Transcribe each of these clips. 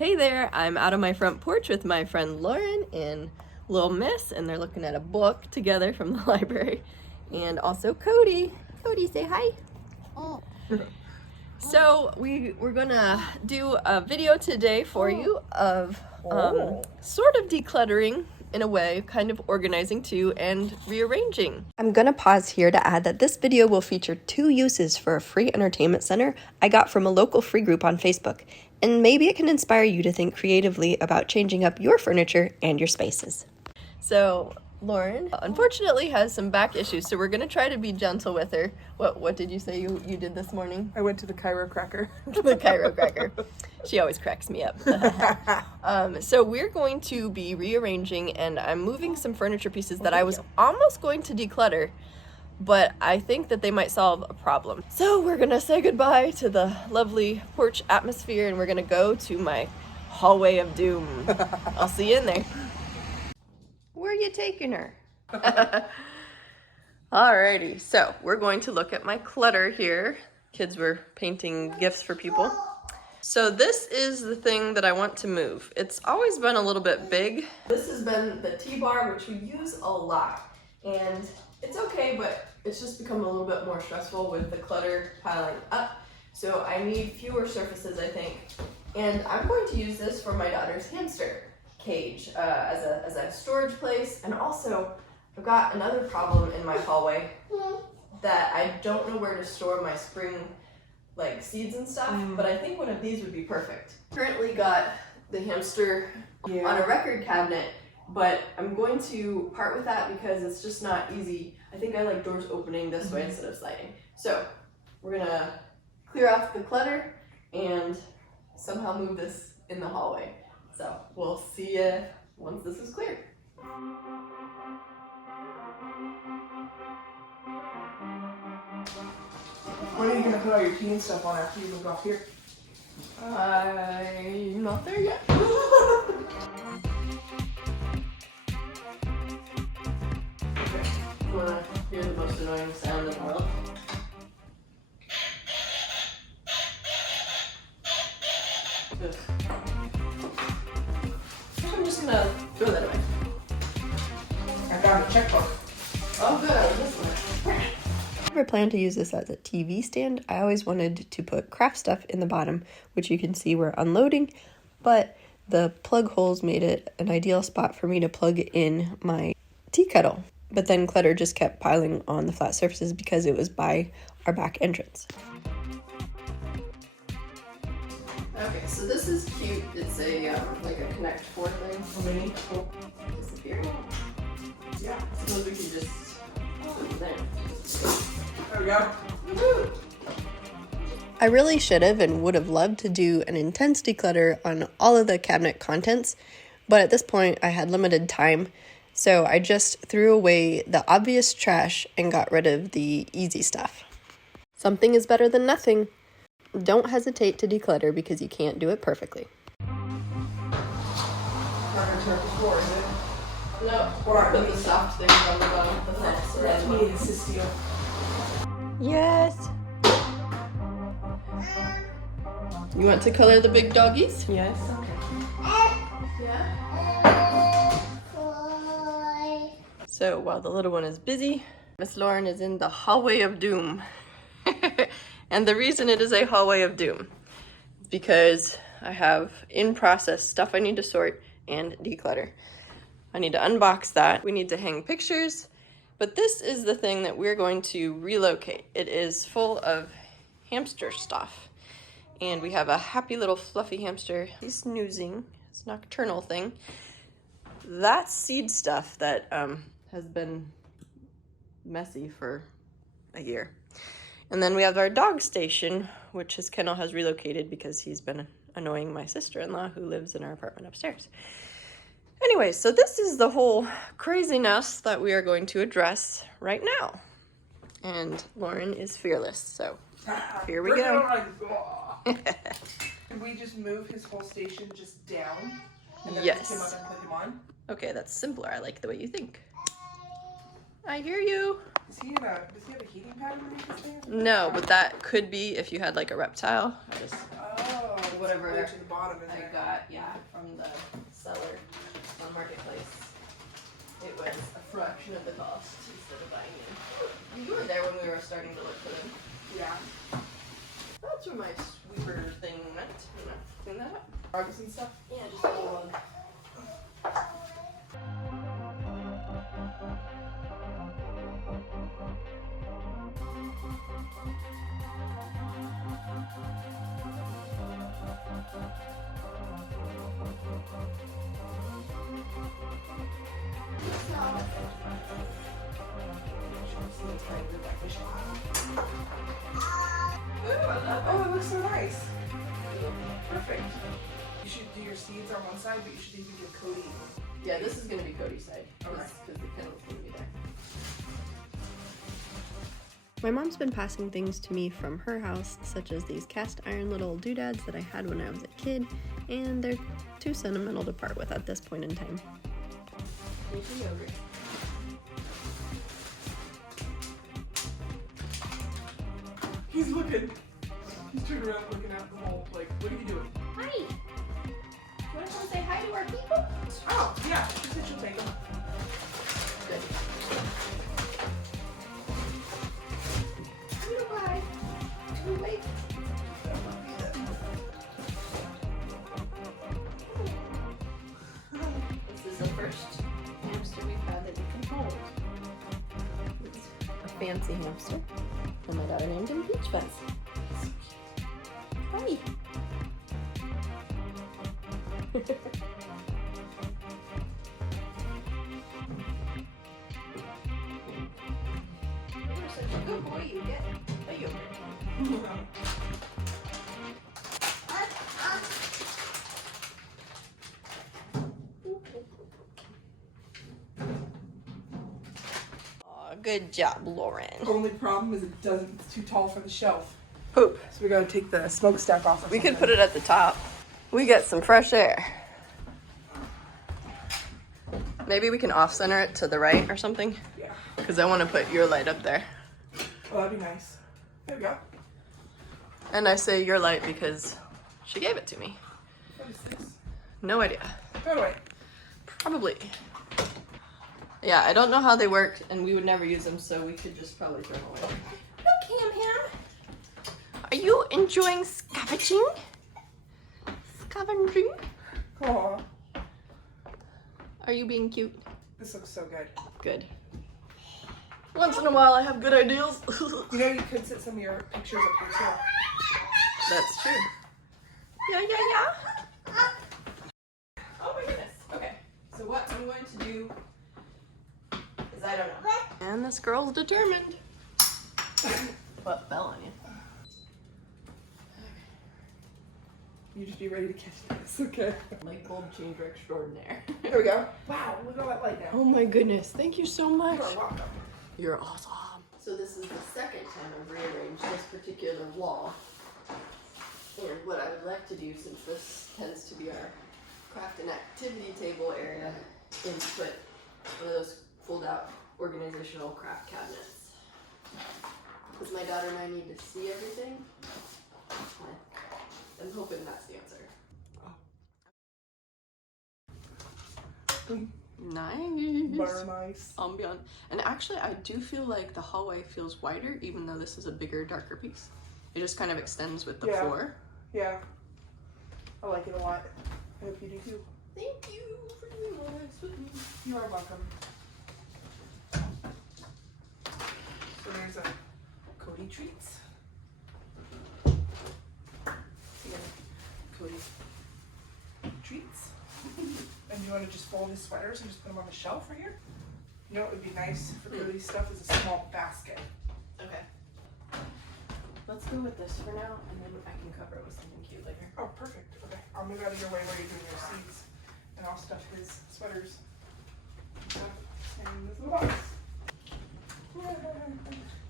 Hey there, I'm out on my front porch with my friend Lauren and Little Miss, and they're looking at a book together from the library. And also Cody. Cody, say hi. Oh. So we're gonna do a video today for you of sort of decluttering in a way, kind of organizing too, and rearranging. I'm gonna pause here to add that this video will feature 2 uses for a free entertainment center I got from a local free group on Facebook, and maybe it can inspire you to think creatively about changing up your furniture and your spaces. So Lauren, unfortunately, has some back issues, so we're gonna try to be gentle with her. What did you say you did this morning? I went to the chiropractor. The chiropractor. She always cracks me up. So we're going to be rearranging, and I'm moving some furniture pieces that I was almost going to declutter, but I think that they might solve a problem. So we're gonna say goodbye to the lovely porch atmosphere, and we're gonna go to my hallway of doom. I'll see you in there. Where are you taking her? Alrighty, so we're going to look at my clutter here. Kids were painting gifts for people. So this is the thing that I want to move. It's always been a little bit big. This has been the T-bar, which we use a lot. And it's okay, but it's just become a little bit more stressful with the clutter piling up. So I need fewer surfaces, I think. And I'm going to use this for my daughter's hamster cage as a storage place. And also I've got another problem in my hallway that I don't know where to store my spring like seeds and stuff, but I think one of these would be perfect. Currently got the hamster on a record cabinet, but I'm going to part with that because it's just not easy. I think I like doors opening this way instead of sliding. So we're gonna clear off the clutter and somehow move this in the hallway. So we'll see you once this is cleared. When are you going to put all your pee and stuff on after you move off here? I'm not there yet. Okay. You want to hear the most annoying sound in the world? I'm just gonna throw that away. I found a checkbook. Oh good, I was listening. I never planned to use this as a TV stand. I always wanted to put craft stuff in the bottom, which you can see we're unloading, but the plug holes made it an ideal spot for me to plug in my tea kettle. But then clutter just kept piling on the flat surfaces because it was by our back entrance. Okay, so this is cute. It's a like a Connect 4 thing. Mini. Disappearing. Yeah. Suppose we can just put it there. There we go. Woo-hoo! I really should have and would have loved to do an intense declutter on all of the cabinet contents, but at this point I had limited time, so I just threw away the obvious trash and got rid of the easy stuff. Something is better than nothing. Don't hesitate to declutter because you can't do it perfectly. Not going to turn the floor, is it? No, Or put the soft things on the bottom. That's me and Cecile. Yes. You want to color the big doggies? Yes. Yeah. So while the little one is busy, Miss Lauren is in the hallway of doom. And the reason it is a hallway of doom is because I have in process stuff I need to sort and declutter. I need to unbox that. We need to hang pictures, but this is the thing that we're going to relocate. It is full of hamster stuff. And we have a happy little fluffy hamster. He's snoozing. It's a nocturnal thing. That's seed stuff that has been messy for a year. And then we have our dog station, which his kennel has relocated because he's been annoying my sister-in-law who lives in our apartment upstairs. Anyway, so this is the whole craziness that we are going to address right now. And Lauren is fearless, so here we go. Can we just move his whole station just down? And then Yes. pick him up and put him on? Okay, that's simpler. I like the way you think. I hear you. Does he have a heating pad underneath his thing? No, but that could be if you had like a reptile. Just Oh, whatever to the bottom in I there. got, yeah, from the seller on Marketplace. It was a fraction of the cost instead of buying them. You were there when we were starting to look for them. Yeah. That's where my sweeper thing went. I'm gonna clean that up. Rugs and stuff. Yeah, just a little one. Oh, it looks so nice. Perfect. You should do your seeds on one side, but you should even give Cody. Yeah, this is gonna be Cody's side. Okay. Because the kennel's gonna be there. My mom's been passing things to me from her house, such as these cast iron little doodads that I had when I was a kid, and they're too sentimental to part with at this point in time. Here's your yogurt. He's looking. He's turning around looking out the hole. Like, what are you doing? Hi! You wanna come say hi to our people? Oh, yeah. She said she'll take him. Good. Goodbye. Wait. This is the first hamster we've had that we can hold. It's a fancy hamster. And my daughter named him Peach Fuzz. Hi. You're such a good boy, you get a yogurt. Aw, good job, Lauren. Only problem is it's too tall for the shelf. Poop. So we gotta take the smokestack off. We could put it at the top. We get some fresh air. Maybe we can off-center it to the right or something. Yeah. Because I want to put your light up there. Oh, that'd be nice. There we go. And I say your light because she gave it to me. What is this? No idea. Throw it away. Probably. Yeah, I don't know how they work, and we would never use them, so we could just probably throw them away. Look, Ham Ham. Are you enjoying scavenging? Scavenging? Aw. Are you being cute? This looks so good. Good. Once in a while, I have good ideas. You know, you could set some of your pictures up here too. That's true. Yeah. Oh my goodness. Okay. So what I'm going to do is I don't know. And this girl's determined. What fell on you? You just be ready to catch this, okay? Light bulb changer extraordinaire. There we go. Wow, look at that light now. Oh my goodness. Thank you so much. You're welcome. You're awesome. So this is the second time I've rearranged this particular wall. And what I would like to do, since this tends to be our craft and activity table area, is put one of those fold out organizational craft cabinets. Because my daughter and I need to see everything. I'm hoping that's the answer. Nice. Butter nice. Ambient. And actually, I do feel like the hallway feels wider, even though this is a bigger, darker piece. It just kind of extends with the floor. Yeah. I like it a lot. I hope you do too. Thank you for doing all this with me. You are welcome. So there's a Cody treats. Yeah, Cody's treats. And you want to just fold his sweaters and just put them on the shelf right here? You know what would be nice for Cody's stuff is a small basket. Okay. Let's go with this for now, and then I can cover it with something cute later. Oh, perfect. Okay, I'll move out of your way while you're doing your seeds, and I'll stuff his sweaters in this little box.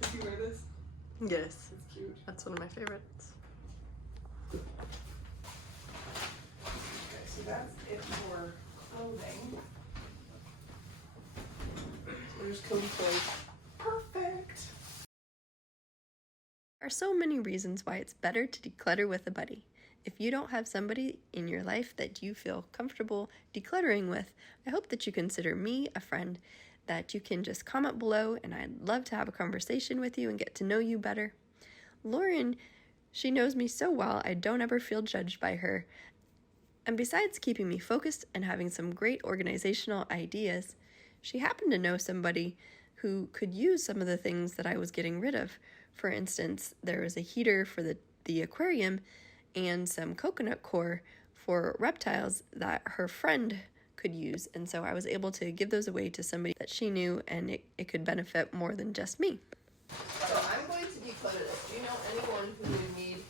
Did you wear this? Yes. It's cute. That's one of my favorites. Okay, so that's it for clothing. There's Cody toys. Perfect. There are so many reasons why it's better to declutter with a buddy. If you don't have somebody in your life that you feel comfortable decluttering with, I hope that you consider me a friend that you can just comment below, and I'd love to have a conversation with you and get to know you better. Lauren, she knows me so well, I don't ever feel judged by her. And besides keeping me focused and having some great organizational ideas, she happened to know somebody who could use some of the things that I was getting rid of. For instance, there was a heater for the aquarium and some coconut core for reptiles that her friend could use. And so I was able to give those away to somebody that she knew, and it could benefit more than just me. So I'm going to declutter this. Do you know anyone who would need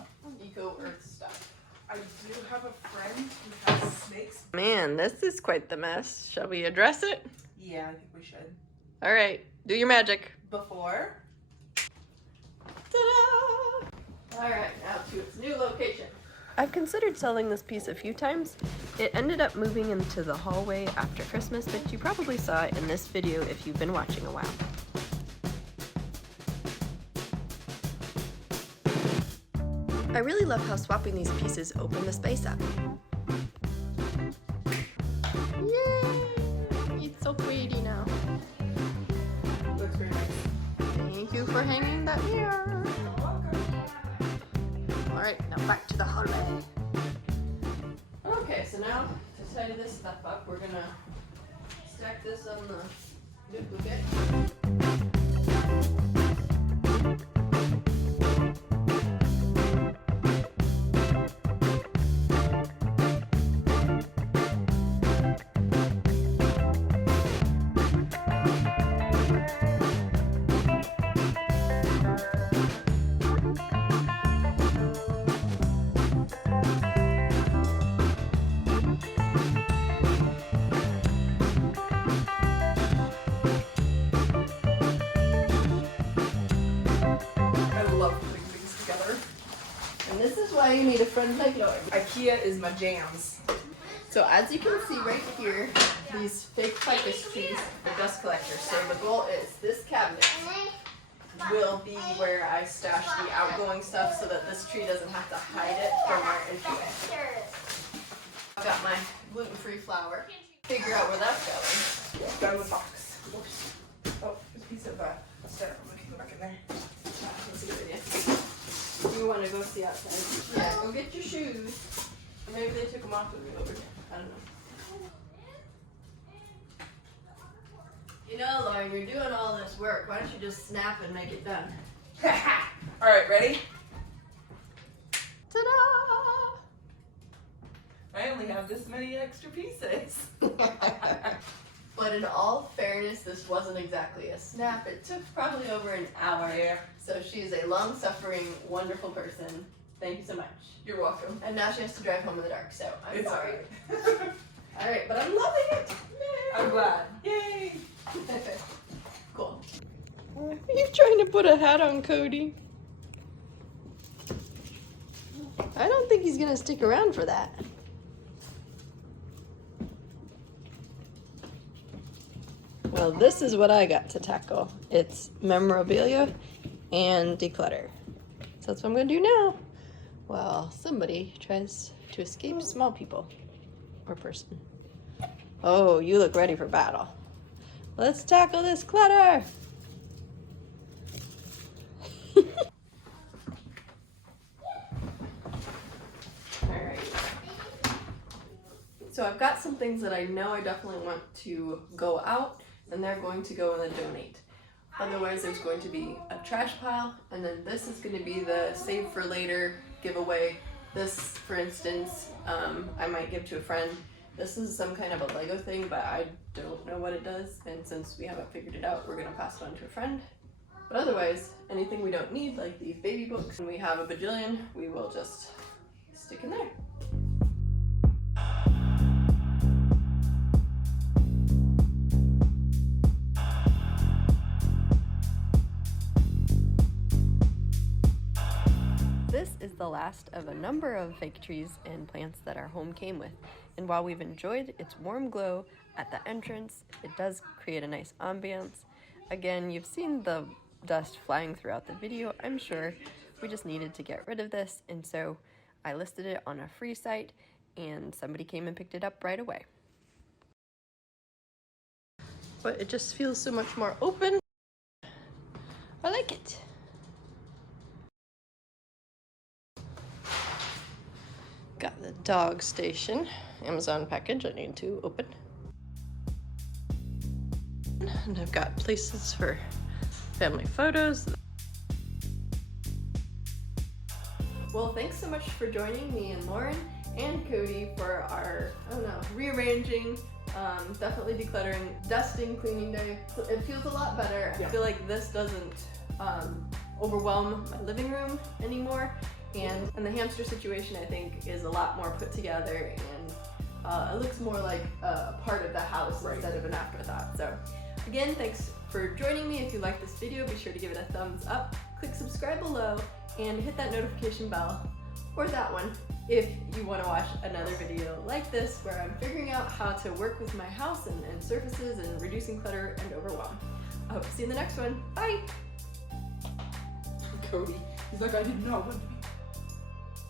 eco-earth stuff? I do have a friend who has snakes. Man, this is quite the mess. Shall we address it? Yeah, I think we should. All right, do your magic. Before. Ta-da! All right, now to its new location. I've considered selling this piece a few times. It ended up moving into the hallway after Christmas, but you probably saw it in this video if you've been watching a while. I really love how swapping these pieces open the space up. Yay! It's so pretty now. Looks very nice. Thank you for hanging that mirror. You're welcome. All right, now back to the hallway. Okay, so now to tidy this stuff up, we're gonna stack this on the duplicate. This is why you need a friend like Lauren. IKEA is my jams. So as you can see right here, these fake ficus trees are dust collectors. So the goal is this cabinet will be where I stash the outgoing stuff so that this tree doesn't have to hide it from our entryway. I've got my gluten-free flour. Figure out where that's going. Down the box. Oops. Oh, there's a piece of styrofoam. I can go back in there. That's a good idea. You want to go see outside? Yeah, go get your shoes. Or maybe they took them off with me over here. I don't know. You know, Lauren, you're doing all this work. Why don't you just snap and make it done? All right, ready? Ta-da! I only have this many extra pieces. But in all fairness, this wasn't exactly a snap. It took probably over an hour. Yeah. So she's a long-suffering, wonderful person. Thank you so much. You're welcome. And now she has to drive home in the dark, so I'm It's sorry. alright. All right, but I'm loving it. Yay. I'm glad. Yay! Cool. You're trying to put a hat on Cody. I don't think he's gonna stick around for that. Well, this is what I got to tackle. It's memorabilia and declutter. So that's what I'm gonna do now. Well, somebody tries to escape small people or person. Oh, you look ready for battle. Let's tackle this clutter. Alright. So I've got some things that I know I definitely want to go out, and they're going to go in the donate. Otherwise, there's going to be a trash pile, and then this is going to be the save for later giveaway. This, for instance, I might give to a friend. This is some kind of a Lego thing, but I don't know what it does, and since we haven't figured it out, we're going to pass it on to a friend. But otherwise, anything we don't need, like these baby books, and we have a bajillion, we will just stick in there. This is the last of a number of fake trees and plants that our home came with. And while we've enjoyed its warm glow at the entrance, it does create a nice ambiance. Again, you've seen the dust flying throughout the video, I'm sure. We just needed to get rid of this, and so I listed it on a free site, and somebody came and picked it up right away. But it just feels so much more open. I like it. Got the dog station, Amazon package I need to open. And I've got places for family photos. Well, thanks so much for joining me and Lauren and Cody for our, rearranging, definitely decluttering, dusting, cleaning day. It feels a lot better. I feel like this doesn't overwhelm my living room anymore. And the hamster situation, I think, is a lot more put together, and it looks more like a part of the house instead of an afterthought. So again, thanks for joining me. If you like this video, be sure to give it a thumbs up, click subscribe below, and hit that notification bell, or that one, if you want to watch another video like this, where I'm figuring out how to work with my house and surfaces and reducing clutter and overwhelm. I hope to see you in the next one. Bye! Cody, he's like, I didn't know.